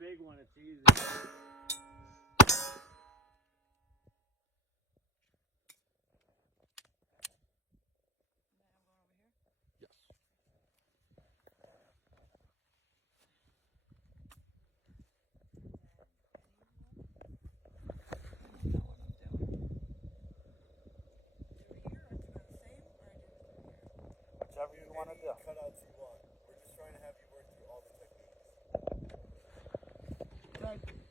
big one, it's easy. Whatever you want to do. Cutouts you want. We're just trying to have you work through all the techniques. Good.